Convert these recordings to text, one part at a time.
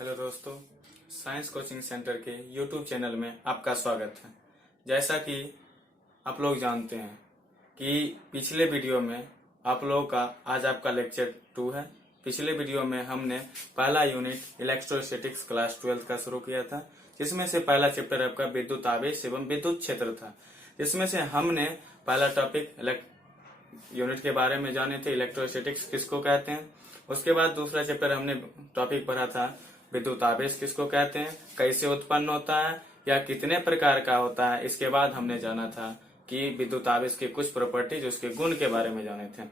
Hello दोस्तों, science coaching centre के YouTube channel में आपका स्वागत है। जैसा कि आप लोग जानते हैं कि पिछले वीडियो में आप लोगों का आज आपका लेक्चर 2 है। पिछले वीडियो में हमने पहला यूनिट इलेक्ट्रोस्टैटिक्स क्लास 12 का शुरू किया था, जिसमें से पहला चैप्टर आपका विद्युत आवेश एवं विद्युत क्षेत्र था। जिसमें से हमने पहला टॉपिक यूनिट के बारे में जाने थे, इलेक्ट्रोस्टैटिक्स किसको कहते हैं। उसके बाद दूसरा चैप्टर हमने टॉपिक पढ़ा था विद्युत आवेश किसको कहते हैं, कैसे उत्पन्न होता है या कितने प्रकार का होता है। इसके बाद हमने जाना था कि विद्युत आवेश के कुछ प्रॉपर्टीज, उसके गुण के बारे में जाने थे।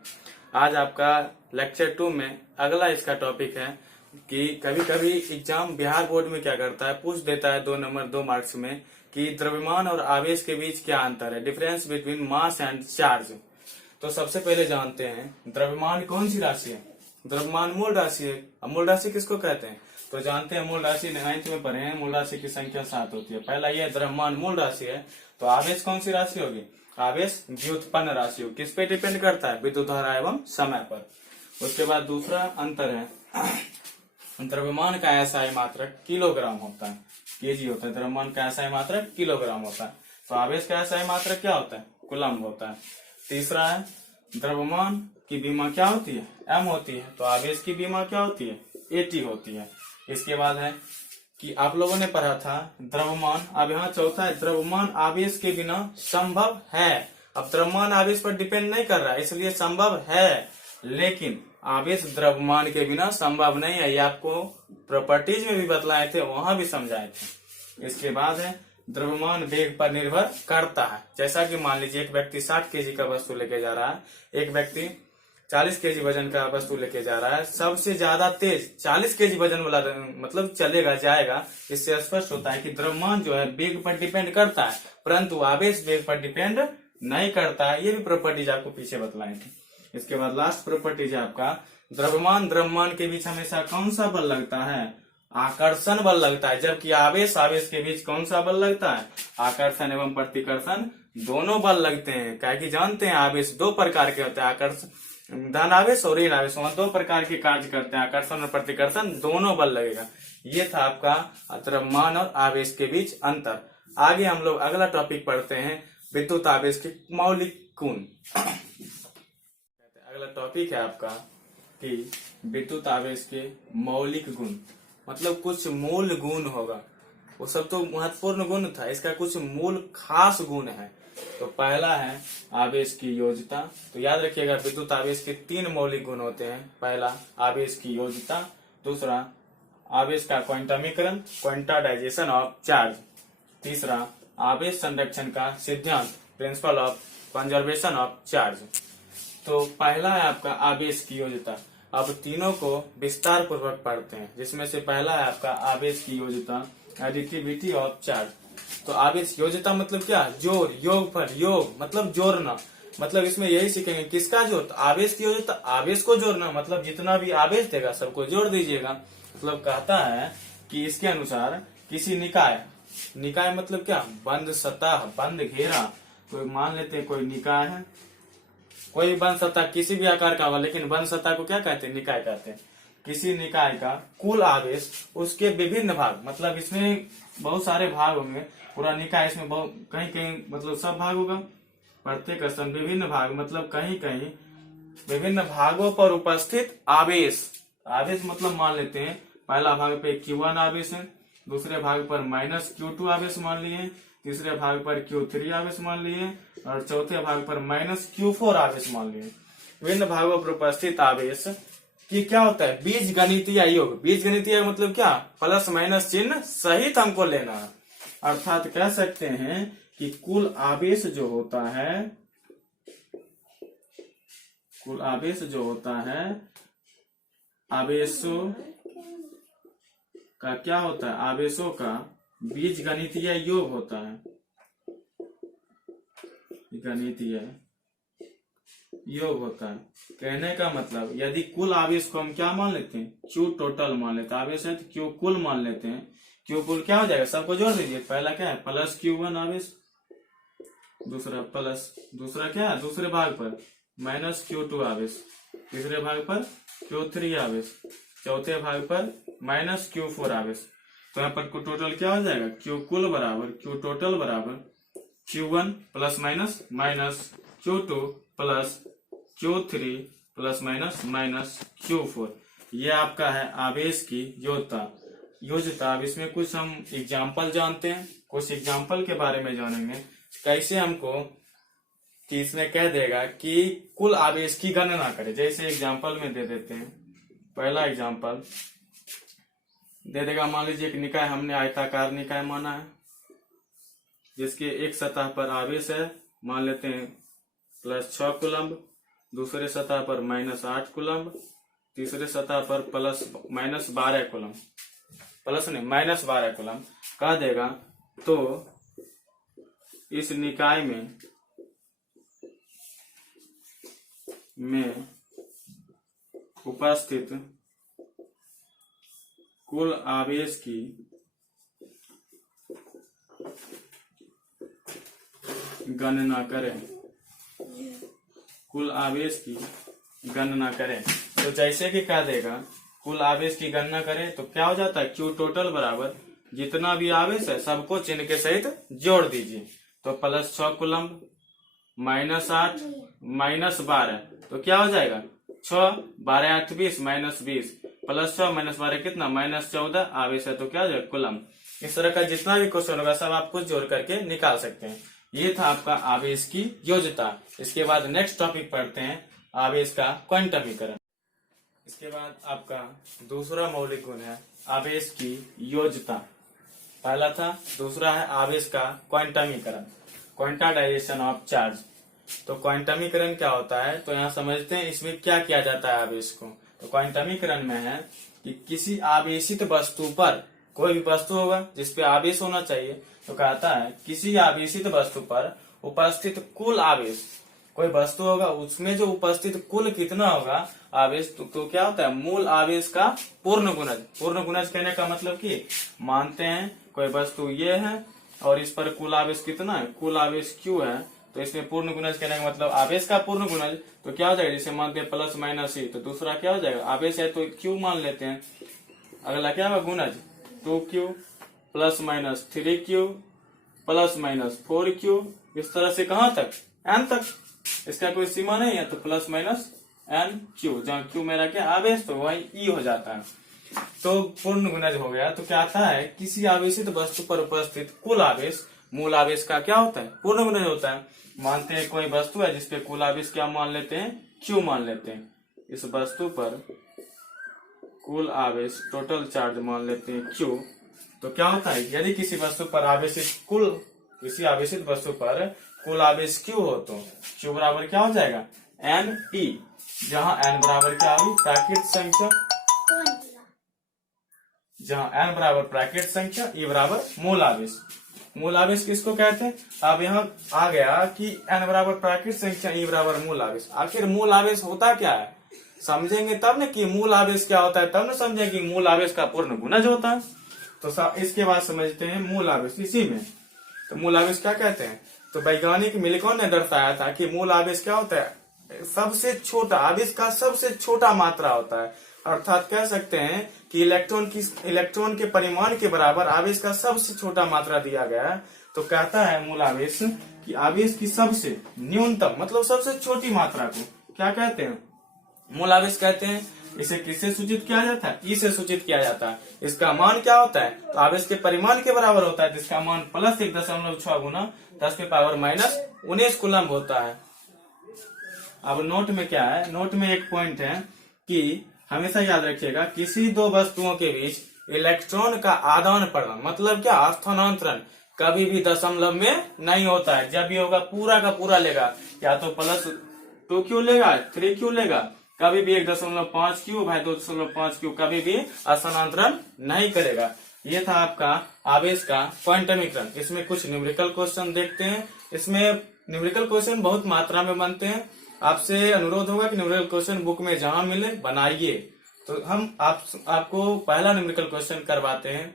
आज आपका लेक्चर 2 में अगला इसका टॉपिक है कि कभी कभी एग्जाम बिहार बोर्ड में क्या करता है, पूछ देता है 2 नंबर 2 मार्क्स में कि द्रव्यमान और आवेश के बीच क्या अंतर है, difference between mass and charge. तो सबसे पहले जानते हैं द्रव्यमान कौन सी राशि है। द्रव्यमान मूल राशि है। अब मूल राशि किसको कहते हैं तो जानते हैं, मूल राशि 9th में पढ़े हैं, मूल राशि की संख्या 7 होती है। पहला यह द्रव्यमान मूल राशि है। तो आवेश कौन सी राशि होगी, आवेश व्युत्पन्न राशि होगी। किस पे डिपेंड करता है, विद्युत धारा एवं समय पर। उसके बाद दूसरा अंतर है द्रव्यमान का एसआई मात्रक किलोग्राम होता है, केजी होता है। द्रव्यमान का एसआई मात्रक किलोग्राम होता है। तो आवेश का एसआई मात्रक क्या होता है, कूलम्ब होता है। तीसरा है द्रव्यमान की विमा क्या होती है, एम होती है। तो आवेश की विमा क्या होती है, एटी होती है। इसके बाद है कि आप लोगों ने पढ़ा था द्रव्यमान, अब यहाँ चौथा है द्रव्यमान आवेश के बिना संभव है। अब द्रव्यमान आवेश पर डिपेंड नहीं कर रहा है, इसलिए संभव है, लेकिन आवेश द्रव्यमान के बिना संभव नहीं है। ये आपको प्रॉपर्टीज में भी बतलाए थे, वहां भी समझाए थे। इसके बाद है द्रव्यमान वेग पर निर्भर करता है। जैसा कि मान लीजिए एक व्यक्ति 60 केजी का वस्तु लेके जा रहा है, एक व्यक्ति 40 केजी वजन का वस्तु लेके जा रहा है। सबसे ज्यादा तेज 40 केजी वजन वाला मतलब चलेगा, जाएगा। इससे स्पष्ट होता है कि द्रव्यमान जो है वेग पर डिपेंड करता है, परंतु आवेश वेग पर डिपेंड नहीं करता है। ये भी प्रॉपर्टीज आपको पीछे बतलाए थे। इसके बाद लास्ट प्रॉपर्टीज है आपका द्रव्यमान के बीच हमेशा कौन सा बल लगता है, आकर्षण बल लगता है। जबकि आवेश के बीच कौन सा बल लगता है, आकर्षण एवं प्रतिकर्षण दोनों बल लगते हैं। क्या कि जानते हैं आवेश 2 प्रकार के होते हैं, आकर्षण धन आवेश और ऋण आवेश। वहां 2 प्रकार के कार्य करते हैं, आकर्षण और प्रतिकर्षण दोनों बल लगेगा। ये था आपका द्रव्यमान और आवेश के बीच अंतर। आगे हम लोग अगला टॉपिक पढ़ते हैं विद्युत आवेश के मौलिक गुण। अगला टॉपिक है आपका कि विद्युत आवेश के मौलिक गुण, मतलब कुछ मूल गुण होगा। वो सब तो महत्वपूर्ण गुण था, इसका कुछ मूल खास गुण है। तो पहला है आवेश की योज्यता। तो याद रखिएगा विद्युत आवेश के 3 मौलिक गुण होते हैं। पहला आवेश की योज्यता, दूसरा आवेश का क्वांटमीकरण, क्वांटाडाइजेशन ऑफ चार्ज, तीसरा आवेश संरक्षण का सिद्धांत, principle of conservation of charge. तो पहला है आपका आवेश की योज्यता। अब तीनों को विस्तार पूर्वक पढ़ते हैं, जिसमें से पहला है आपका आवेश की योज्यता, एडिटिविटी ऑफ चार्ज। तो आवेश योज्यता मतलब क्या, जोड़, योगफल, योग मतलब जोड़ना। मतलब इसमें यही सीखेंगे किसका जोड़, तो आवेश की योज्यता, आवेश को जोड़ना। मतलब जितना भी आवेश देगा सबको जोड़ दीजिएगा। मतलब कहता है कि इसके अनुसार किसी निकाय, निकाय मतलब क्या, बंद सतह, बंद घेरा। कोई मान लेते हैं कोई निकाय है, कोई बंद सतह किसी भी आकार का होगा, लेकिन बंद सतह को क्या कहते हैं, निकाय कहते हैं। किसी निकाय का कुल आवेश उसके विभिन्न भाग, मतलब इसमें बहुत सारे भाग होंगे, पूरा निकाय इसमें कहीं कहीं मतलब सब भाग होगा, प्रत्येक स्तंभ विभिन्न भाग, मतलब कहीं कहीं विभिन्न भागों पर उपस्थित आवेश। आवेश मतलब मान लेते हैं पहला भाग पे Q1 आवेश है, दूसरे भाग पर -Q2 आवेश मान लिए, तीसरे भाग पर Q3 आवेश मान लिए, और चौथे भाग पर -Q4 आवेश मान लिए। विभिन्न भागों पर उपस्थित आवेश कि क्या होता है, बीज गणितीय योग। बीज गणितीय मतलब क्या, प्लस माइनस चिन्ह सहित हमको लेना है। अर्थात कह सकते हैं कि कुल आवेश जो होता है, कुल आवेश जो होता है, आवेशों का क्या होता है, आवेशों का बीज गणितीय योग होता है। गणितीय योग होता है। कहने का मतलब यदि कुल आवेश को हम क्या मान लेते हैं, Q टोटल मान लेते हैं। आवेश है तो Q कुल मान लेते हैं। Q कुल क्या हो जाएगा, सबको जोड़ दीजिए। पहला क्या है, प्लस Q1 आवेश, दूसरा प्लस, दूसरा क्या है, दूसरे भाग पर -Q2 आवेश, तीसरे भाग पर Q3 आवेश, चौथे भाग पर माइनस Q4 आवेश। तो यहाँ पर टोटल क्या हो जाएगा, Q कुल बराबर Q टोटल बराबर Q1 plus minus minus Q2 plus Q3 plus minus minus Q4। ये आपका है आवेश की योज्यता। अब इसमें कुछ हम एग्जाम्पल जानते हैं, कुछ एग्जाम्पल के बारे में जानेंगे कैसे हमको कि इसमें कह देगा कि कुल आवेश की गणना करें। जैसे एग्जाम्पल में दे देते हैं, पहला एग्जाम्पल दे देगा, मान लीजिए एक निकाय हमने आयताकार निकाय माना है जिसके एक सतह पर आवेश है, मान लेते हैं +6 कूलम्ब, दूसरे सतह पर -8 कूलम्ब, तीसरे सतह पर -12 कूलम्ब, प्लस नहीं -12 कूलम्ब कह देगा। तो इस निकाय में उपस्थित कुल आवेश की गणना करें, कुल आवेश की गणना करें। तो जैसे कि कह देगा कुल आवेश की गणना करें, तो क्या हो जाता है, Q टोटल बराबर जितना भी आवेश है सबको चिन्ह के सहित जोड़ दीजिए। तो +6 कूलम्ब -8 -12, तो क्या हो जाएगा 6 12 8 20 -20 +6 -12 कितना -14 आवेश है, तो क्या हो जाएगा कूलम्ब। इस तरह का जितना भी क्वेश्चन होगा सब आप कुछ जोड़ करके निकाल सकते हैं। ये था आपका आवेश की योज्यता। इसके बाद नेक्स्ट टॉपिक पढ़ते हैं आवेश का क्वांटमीकरण। इसके बाद आपका दूसरा मौलिक गुण है आवेश की योज्यता, पहला था। दूसरा है आवेश का क्वांटमीकरण, क्वांटाइजेशन ऑफ चार्ज। तो क्वांटमीकरण क्या होता है, तो यहाँ समझते हैं इसमें क्या किया जाता है आवेश को। तो क्वांटमीकरण में है कि किसी आवेशित वस्तु पर, कोई भी वस्तु होगा जिसपे आवेश होना चाहिए, तो कहता है किसी आवेशित वस्तु पर उपस्थित कुल आवेश, कोई वस्तु होगा उसमें जो उपस्थित कुल कितना होगा आवेश, तो क्या होता है मूल आवेश का पूर्ण गुणज। पूर्ण गुणज कहने का मतलब कि मानते हैं कोई वस्तु ये है और इस पर कुल आवेश कितना है, कुल आवेश Q है, तो इसमें पूर्ण गुणज कहने का मतलब आवेश का पूर्ण गुणज। तो क्या हो जाएगा, जैसे मानते हैं +- ही, तो दूसरा क्या हो जाएगा, आवेश है तो Q मान लेते हैं। अगला क्या होगा गुणज, 2Q +- 3Q +- 4Q, इस तरह से कहां तक, n तक, इसका कोई सीमा नहीं है। तो +-NQ, जहाँ Q मेरा क्या आवेश, तो वही E हो जाता है। तो पूर्ण गुणज हो गया। तो क्या आता है, किसी आवेशित वस्तु पर उपस्थित कुल आवेश मूल आवेश का क्या होता है, पूर्ण गुणज होता है। मानते हैं कोई वस्तु है जिसपे कुल आवेश क्या मान लेते हैं, Q मान लेते हैं। इस वस्तु पर कुल आवेश टोटल चार्ज मान लेते हैं Q। तो क्या होता है, यदि किसी वस्तु पर किसी आवेशित वस्तु पर कुल आवेश Q हो, तो Q बराबर क्या हो जाएगा, NE, जहां N बराबर क्या होगी, प्राकृत संख्या, जहां N बराबर प्राकृत संख्या, E बराबर मूल आवेश। मूल आवेश किसको कहते हैं। अब यहाँ आ गया कि N बराबर प्राकृत संख्या, E बराबर मूल आवेश। आखिर मूल आवेश होता क्या है, समझेंगे तब न कि मूल आवेश क्या होता है, तब न समझेंगे कि मूल आवेश का पूर्ण गुणज होता है। तो इसके बाद समझते हैं मूल आवेश। इसी में तो मूल आवेश क्या कहते हैं, तो वैज्ञानिक मिल्टन ने दर्शाया था कि मूल आवेश क्या होता है, सबसे छोटा आवेश का सबसे छोटा मात्रा होता है। अर्थात कह सकते हैं कि इलेक्ट्रॉन के परिमाण के बराबर आवेश का सबसे छोटा मात्रा दिया गया है। तो कहता है मूल आवेश कि आवेश की सबसे न्यूनतम मतलब सबसे छोटी मात्रा को क्या कहते हैं, मूल आवेश कहते हैं। इसे किससे सूचित किया जाता है, ई से सूचित किया जाता है। इसका मान क्या होता है, तो आवेश के परिमाण के बराबर होता है, जिसका मान +1.6 गुना 10⁻⁻19 कूलम्ब होता है। अब नोट में क्या है, नोट में एक पॉइंट है कि हमेशा याद रखिएगा, किसी दो वस्तुओं के बीच इलेक्ट्रॉन का आदान प्रदान मतलब क्या, स्थानांतरण कभी भी दशमलव में नहीं होता है। जब भी होगा पूरा का पूरा लेगा, या तो +2Q लेगा 3Q लेगा, कभी भी 1.5Q भाई 2.5Q कभी भी स्थानांतरण नहीं करेगा। ये था आपका आवेश का क्वांटमीकरण। इसमें कुछ न्यूमेरिकल क्वेश्चन देखते हैं। इसमें न्यूमेरिकल क्वेश्चन बहुत मात्रा में बनते हैं। आपसे अनुरोध होगा कि न्यूमेरिकल क्वेश्चन बुक में जहां मिले बनाइए। तो हम आपको पहला न्यूमेरिकल क्वेश्चन करवाते हैं।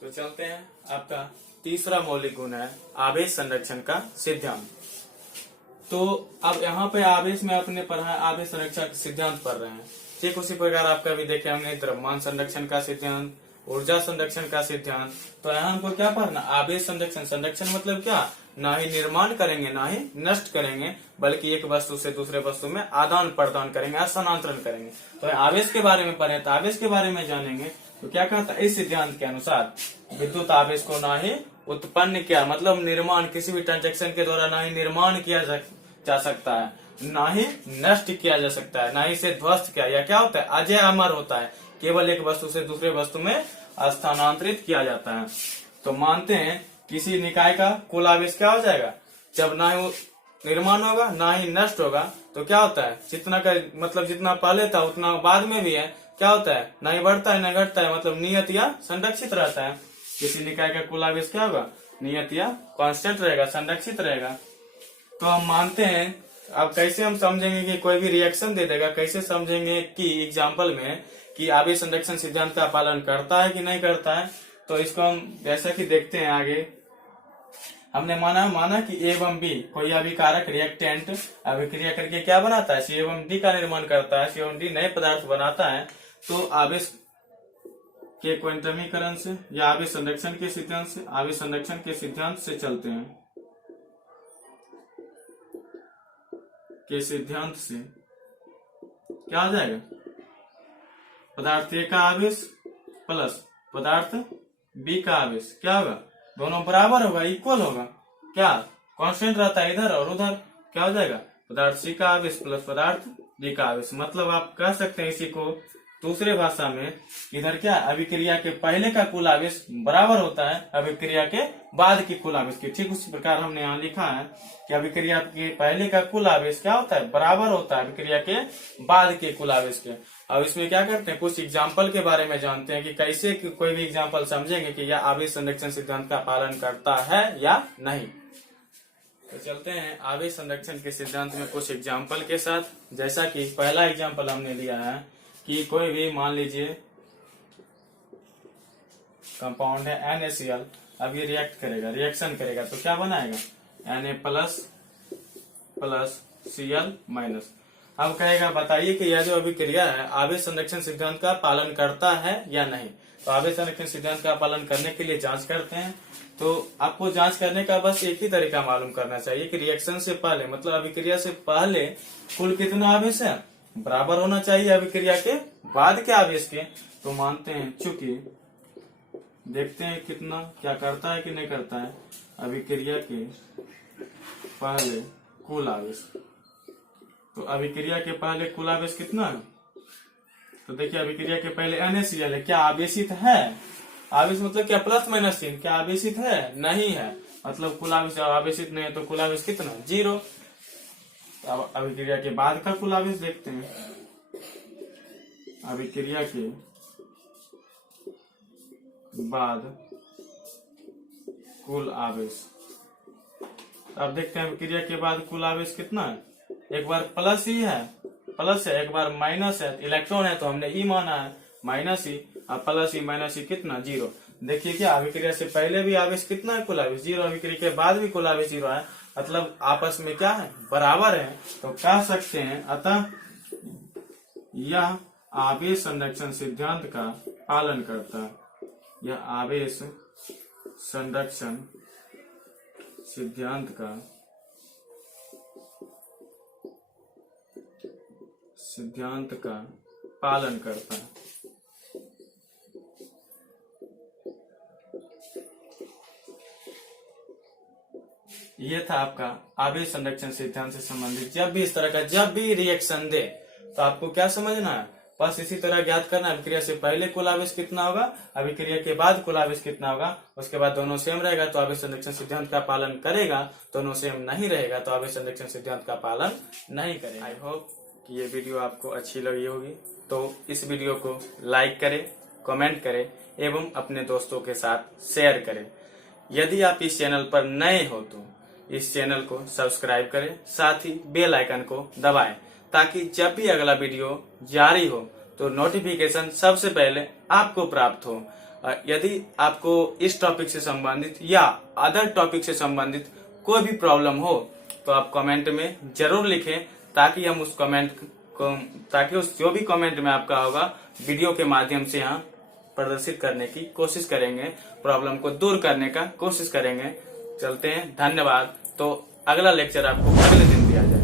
तो चलते हैं। आपका तीसरा मौलिक गुण है आवेश संरक्षण का सिद्धांत। तो अब यहाँ पे आवेश में अपने पढ़ा है आवेश संरक्षण सिद्धांत पढ़ रहे हैं। ठीक उसी प्रकार आपका भी देखे हमने द्रव्यमान संरक्षण का सिद्धांत, ऊर्जा संरक्षण का सिद्धांत। तो यहाँ हमको क्या पढ़ना, आवेश संरक्षण। संरक्षण मतलब क्या, ना ही निर्माण करेंगे ना ही नष्ट करेंगे, बल्कि एक वस्तु से दूसरे वस्तु में आदान प्रदान करेंगे, स्थानांतरण करेंगे। तो आवेश के बारे में पढ़े तो आवेश के बारे में जानेंगे। तो क्या कहता है, इस सिद्धांत के अनुसार विद्युत आवेश को ना ही उत्पन्न किया, मतलब निर्माण, किसी भी ट्रांजेक्शन के द्वारा ना ही निर्माण किया जा सकता है, ना ही नष्ट किया जा सकता है, ना ही इसे ध्वस्त किया, या क्या होता है, अजय अमर होता है, केवल एक वस्तु से दूसरे वस्तु में स्थानांतरित किया जाता है। तो मानते हैं किसी निकाय का कुल आवेश क्या हो जाएगा, जब ना ही वो निर्माण होगा ना ही नष्ट होगा, तो क्या होता है, जितना का मतलब जितना पहले था उतना बाद में भी है, क्या होता है, ना ही बढ़ता है ना घटता है, मतलब नियत या संरक्षित रहता है। किसी निकाय का कुल आवेश क्या होगा, नियत या कांस्टेंट रहेगा, संरक्षित रहेगा। तो हम मानते हैं, अब कैसे हम समझेंगे कि कोई भी रिएक्शन दे देगा, कैसे समझेंगे कि एग्जाम्पल में कि आवेश संरक्षण सिद्धांत का पालन करता है कि नहीं करता है। तो इसको हम जैसा कि देखते हैं आगे, हमने माना कि ए एवं बी कोई अभिकारक रिएक्टेंट अभिक्रिया करके क्या बनाता है, सी एवं डी का निर्माण करता है, सी एवं डी नए पदार्थ बनाता है। तो आवेश के क्वांटमीकरण से या आवेश संरक्षण के सिद्धांत से, आवेश संरक्षण के सिद्धांत से चलते हैं, के सिद्धांत से क्या आ जाएगा, पदार्थ ए का आवेश प्लस पदार्थ बी का आवेश क्या होगा, दोनों बराबर होगा, इक्वल होगा, क्या कांस्टेंट रहता है इधर और उधर, क्या हो जाएगा, पदार्थ सी का आवेश प्लस पदार्थ डी का आवेश। मतलब आप कह सकते हैं इसी को दूसरे भाषा में, इधर क्या, अभिक्रिया के पहले का कुल आवेश बराबर होता है अभिक्रिया के बाद की कुल आवेश के। ठीक उसी प्रकार हमने यहाँ लिखा है कि अभिक्रिया के पहले का कुल आवेश क्या होता है, बराबर होता है अभिक्रिया के बाद के कुल आवेश के। अब इसमें क्या करते हैं, कुछ एग्जाम्पल के बारे में जानते हैं कि कैसे कोई भी एग्जाम्पल समझेंगे कि यह आवेश संरक्षण सिद्धांत का पालन करता है या नहीं। तो चलते हैं आवेश संरक्षण के सिद्धांत में कुछ एग्जाम्पल के साथ। जैसा कि पहला एग्जाम्पल हमने लिया है कि कोई भी मान लीजिए कंपाउंड है NaCl, अब ये रिएक्ट करेगा, रिएक्शन करेगा तो क्या बनाएगा, Na प्लस Cl माइनस। अब कहेगा बताइए कि यह जो अभिक्रिया है आवेश संरक्षण सिद्धांत का पालन करता है या नहीं। तो आवेश संरक्षण सिद्धांत का पालन करने के लिए जांच करते हैं। तो आपको जांच करने का बस एक ही तरीका मालूम करना चाहिए कि रिएक्शन से पहले, मतलब अभिक्रिया से पहले कुल कितना आवेश है, बराबर होना चाहिए अभिक्रिया के बाद के आवेश के। तो मानते हैं, चूंकि देखते हैं कितना क्या करता है कि नहीं करता है अभिक्रिया के पहले कुल आवेश। तो अभिक्रिया के पहले कुल आवेश कितना है, तो देखिए अभिक्रिया के पहले NaCl है, क्या आवेशित है, आवेश मतलब क्या, प्लस माइनस चिन्ह, क्या आवेशित है, नहीं है, मतलब कुल आवेश आवेशित नहीं है तो कुल आवेश कितना, 0। अब अभिक्रिया के बाद का कुल आवेश देखते हैं, अभिक्रिया के बाद कुल आवेश। अब देखते हैं अभिक्रिया के बाद कुल आवेश कितना है, एक बार प्लस ही है, प्लस है, एक बार माइनस है, इलेक्ट्रॉन है तो हमने ई माना है, माइनस ही, अब प्लस ही माइनस ही कितना, 0। देखिए क्या अभिक्रिया से पहले भी आवेश कितना है, कुल आवेश 0, अभिक्रिया के बाद भी कुल आवेश 0 है, मतलब आपस में क्या है, बराबर है। तो कह सकते हैं अतः यह आवेश संरक्षण सिद्धांत का पालन करता है, यह आवेश संरक्षण सिद्धांत का पालन करता है। ये था आपका आवेश संरक्षण सिद्धांत से संबंधित। जब भी इस तरह का जब भी रिएक्शन दे तो आपको क्या समझना है, बस इसी तरह ज्ञात करना अभिक्रिया से पहले कुल आवेश कितना होगा, अभिक्रिया के बाद कुल आवेश कितना होगा, उसके बाद दोनों सेम रहेगा तो आवेश संरक्षण सिद्धांत का पालन करेगा, दोनों सेम नहीं रहेगा तो आवेश संरक्षण सिद्धांत का पालन नहीं करेगा। आई होप कि ये वीडियो आपको अच्छी लगी होगी। तो इस वीडियो को लाइक करें, कमेंट करें एवं अपने दोस्तों के साथ शेयर करें। यदि आप इस चैनल पर नए हो तो इस चैनल को सब्सक्राइब करें, साथ ही बेल आइकन को दबाएं ताकि जब भी अगला वीडियो जारी हो तो नोटिफिकेशन सबसे पहले आपको प्राप्त हो। यदि आपको इस टॉपिक से संबंधित या अदर टॉपिक से संबंधित कोई भी प्रॉब्लम हो तो आप कमेंट में जरूर लिखें, ताकि हम उस कमेंट को, ताकि उस जो भी कमेंट में आपका होगा वीडियो के माध्यम से यहाँ प्रदर्शित करने की कोशिश करेंगे, प्रॉब्लम को दूर करने का कोशिश करेंगे। चलते हैं, धन्यवाद। तो अगला लेक्चर आपको अगले दिन दिया जाए।